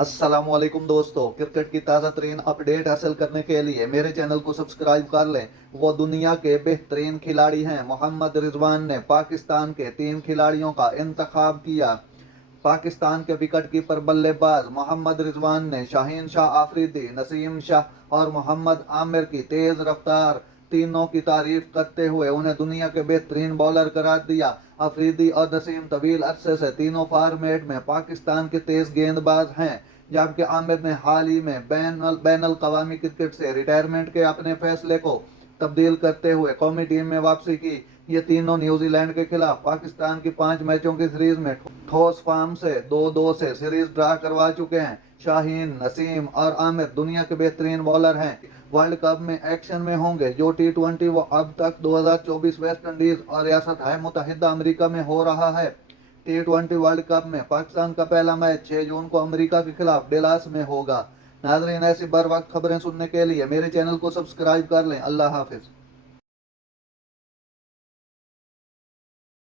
अस्सलामुअलैकुम दोस्तों, क्रिकेट की ताज़ा तरीन अपडेट हासिल करने के लिए मेरे चैनल को सब्सक्राइब कर लें। वो दुनिया के बेहतरीन खिलाड़ी हैं। मोहम्मद रिजवान ने पाकिस्तान के 3 खिलाड़ियों का इंतखाब किया। पाकिस्तान के विकेट कीपर बल्लेबाज मोहम्मद रिजवान ने शाहीन शाह आफरीदी, नसीम शाह और मोहम्मद आमिर की तेज रफ्तार तीनों की तारीफ करते हुए उन्हें दुनिया के बेहतरीन बॉलर करार दिया। अफरीदी और नसीम तवील अरसे से तीनों फॉर्मेट में पाकिस्तान के तेज गेंदबाज हैं, जबकि आमिर ने हाल ही में बैन अल कवामी क्रिकेट से रिटायरमेंट के अपने फैसले को तब्दील करते हुए कौमी टीम में वापसी की। ये तीनों न्यूजीलैंड के खिलाफ पाकिस्तान की 5 मैचों की सीरीज में ठोस फॉर्म से 2-2 से सीरीज ड्रा करवा चुके हैं। शाहीन, नसीम और आमिर दुनिया के बेहतरीन बॉलर हैं। वर्ल्ड कप में एक्शन में होंगे। जो T20 वो अब तक 2024 वेस्ट इंडीज और रियासत मुतहदा अमेरिका में हो रहा है। T20 वर्ल्ड कप में पाकिस्तान का पहला मैच 6 जून को अमेरिका के खिलाफ डेलास में होगा। नाजरीन, ऐसी बर वक्त खबरें सुनने के लिए मेरे चैनल को सब्सक्राइब कर लें। अल्लाह हाफिज।